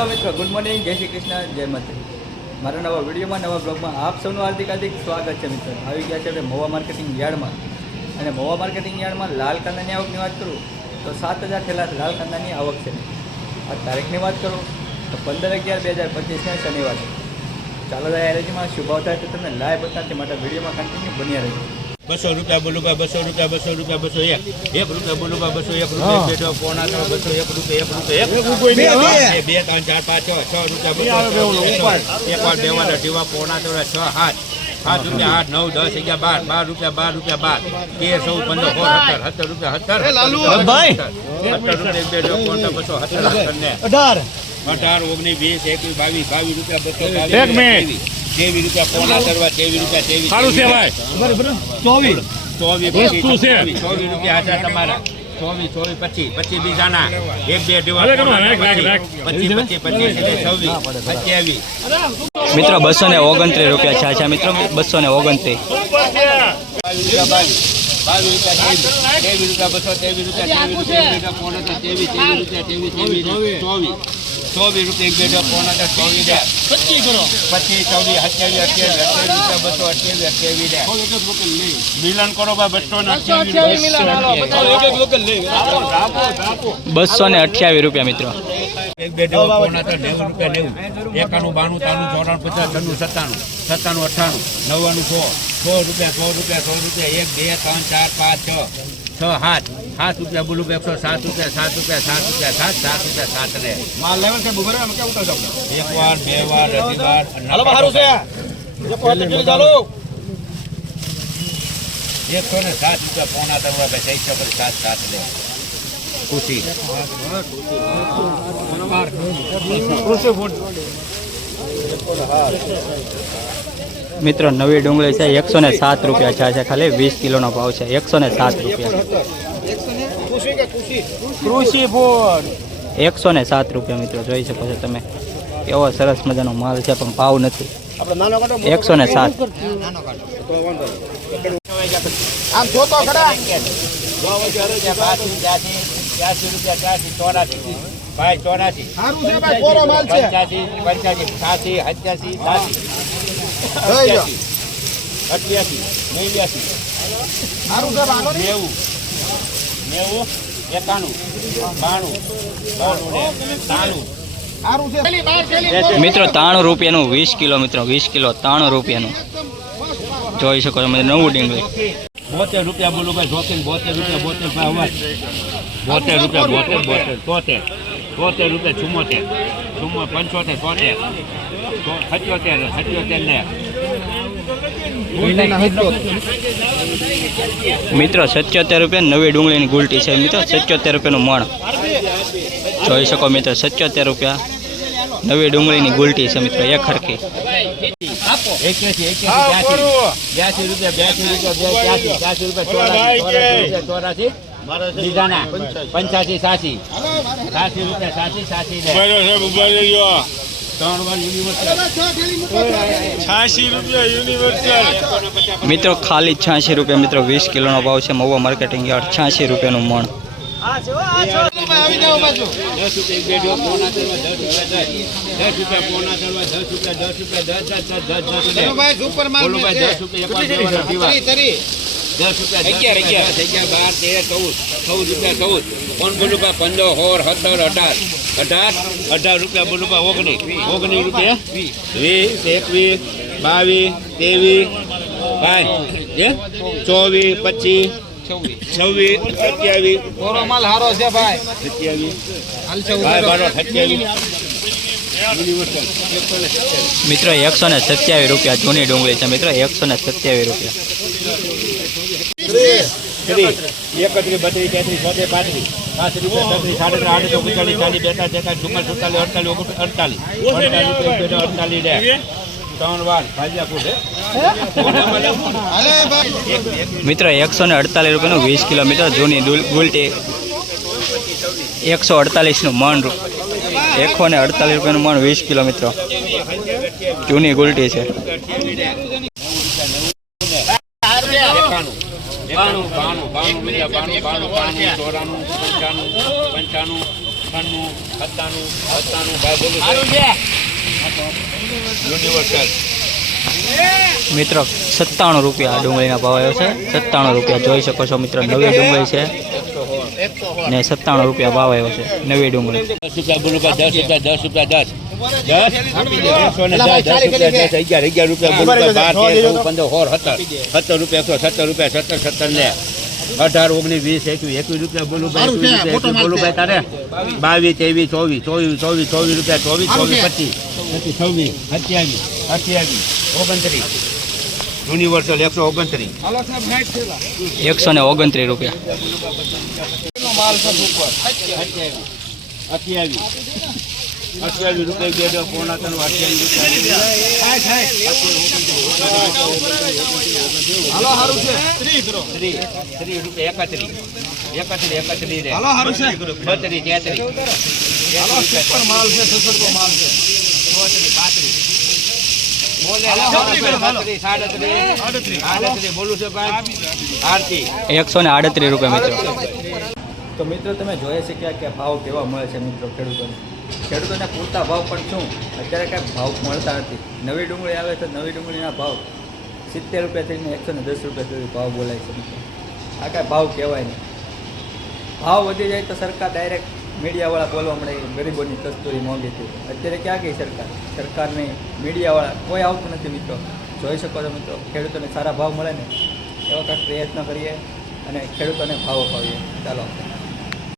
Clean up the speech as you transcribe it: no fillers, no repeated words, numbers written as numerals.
Hello मित्रों, good morning, जय श्री कृष्ण, जय माता। मारा नवा विडियो में नवा ब्लॉग में आप सबનું हार्दिक स्वागत है। मित्रों આવી ગયા છે આપણે મહુવા માર્કેટિંગ યાર્ડમાં અને મહુવા માર્કેટિંગ યાર્ડમાં લાલ કાંદાની આવકની વાત કરું તો 7000 થેલા લાલ કાંદાની આવક છે। આ તારીખની વાત કરું તો 15/11/2025 શનિવાર। ચાલો એરેજીમાં શું ભાવ થાય તો તમને લાઈવ બતાવશે માટે વિડીયોમાં કન્ટિન્યુ બન્યા રહેજો। 200 रुपया बोलूँ 200 रुपया 200 रुपया 201 1 रुपया बोलूँ 200 1 रुपया 2 पौना 200 1 रुपया 2 3 4 5 6 रुपया एक बार बेवा ढीवा पौना 6 8 7 रुपया 8 9 10 11 12 12 रुपया 12 13 14 15 17 17 भाई 17 रुपया 18 19 20 21 22 रुपया 22 तेवी रुपया पौना 23 रुपया 24 रुपया हाथ तमारा 24 25 25 बीजाना 1 2 डिवा 25 मित्रों 229 रुपया छाछा। मित्रों 229 24 रुपये एक बेटा पौना 24 25 करो 25 24 28 मिलन करो 228 रुपया। मित्रों एक बेटे पौना 90 रुपया 90 91 92 93 54 95 96 97 98 100 रुपया 1 2 3 4 5 6 7 रुपया बोलू 107 रुपया 7 रुपया 7 रुपया 7 रुपया 7 ने माल लेवल के बुगरे हम क्या उठा जाओ एक बार बे बार अभी बार हेलो बाहर से ये पहुंच के चलो 107 रुपया पौना था वो पे 7 7 ले खुशी मित्रों नवी डूंगળી છે 107 રૂપિયા છે ખાલી 20 કિલોનો ભાવ છે 107 રૂપિયા। કૃષિ ફૂડ 107 રૂપિયા। મિત્રો જોઈ શકો છો તમે કેવો સરસ મજાનો માલ છે પણ ભાવ નથી 107। આમ જોતો ખરા 80 रुपया 84 भाई 84 सारू से भाई कोरो माल छे 85 85 87 88 89 सारू से बानो 90 91 92 मित्रों 93 રૂપિયાનું 20 કિલો। मित्रों 20 કિલો 93 રૂપિયાનું જોઈ શકો છો। નવું ડીંગળી 72 रुपया बोलो भाई 72 रुपया 72 भाई आवाज 72 रुपया 72 73 रुपया 74 75 77 77 ने मित्रों 77 રૂપિયા નવી ડુંગળીની ગુલટી છે। मित्रों 77 રૂપિયાનું મણ જોઈ શકો। मित्रों 77 રૂપિયા નવી ડુંગળીની ગુલટી છે। मित्रों એક ખરખી 82 रुपया 84 बीजाना 85 87 80 रुपया 80 मित्रों खाली 86 રૂપિયા। मित्रों 20 કિલોનો ભાવ છે। મહુવા માર્કેટિંગ યાર્ડ 86 રૂપિયાનું મણ। 10 रुपया पौना 10 रुपया पौना 10 रुपया 10 भाई सुपर माल 10 रुपया 10 रुपया 11 12 13 14 रुपया 14 कौन बोलू 15 और 17 18 18 रुपया बोलू 19 रुपया 20 21 22 23 भाई 24 25 26 27 कोरो माल हारो छे भाई 27 भाई बारो 27 मित्रों 127 રૂપિયા જૂની ડુંગળી છે। मित्रों 127 રૂપિયા। 31 32 33 34 35 रुपया 36 38 39 40 48 मित्रों 148 રૂપિયાનું 20 કિલો। मित्रों जूनी गुलटी 148 નું મણ 148 રૂપિયાનું મણ 20 કિલો। मित्रों जूनी गुलटी છે। 92 92 92 94 95 95 58 97 ભાઈ બોલું યુનિવર્સલ મિત્રો 97 રૂપિયા આ ડુંગળીના ભાવ આવ્યો છે. 97 રૂપિયા જોઈ શકો છો મિત્રો, નવી ડુંગળી છે ને 97 રૂપિયા ભાવ આવ્યો છે નવી ડુંગળી. 10 રૂપિયા બોલું 10 રૂપિયા 10 રૂપિયા 10 આપી દે 110 11 રૂપિયા બોલું 12 13 14 17 રૂપિયા 170 રૂપિયા 17 17 ને 18 19 20 21 રૂપિયા બોલું ભાઈ તારે 22 23 24 રૂપિયા 24 25 27 29 યુનિવર્સલ 129 રૂપિયા. 28 રૂપિયા પોણા 3 રૂપિયા 138 રૂપિયા મિત્રો. તો મિત્રો તમે જોઈ શક્યા કે ભાવ કેવા મળે છે મિત્રો ખેડૂતોને પૂરતા ભાવ પણ શું અત્યારે કાંઈ ભાવ મળતા નથી. નવી ડુંગળી આવે તો નવી ડુંગળીના ભાવ 70 રૂપિયા થઈને 110 રૂપિયા સુધી ભાવ બોલાય છે મિત્રો. આ કાંઈ ભાવ કહેવાય નહીં. ભાવ વધી જાય તો સરકાર ડાયરેક્ટ મીડિયાવાળા બોલવા મળે ગરીબોની કસ્તુરી મોંઘી હતી. અત્યારે ક્યાં ગઈ સરકારની મીડિયાવાળા કોઈ આવતું નથી મિત્રો. જોઈ શકો છો મિત્રો, ખેડૂતોને સારા ભાવ મળે ને એવા કાંઈક પ્રયત્ન કરીએ અને ખેડૂતોને ભાવ અપાવીએ. ચાલો.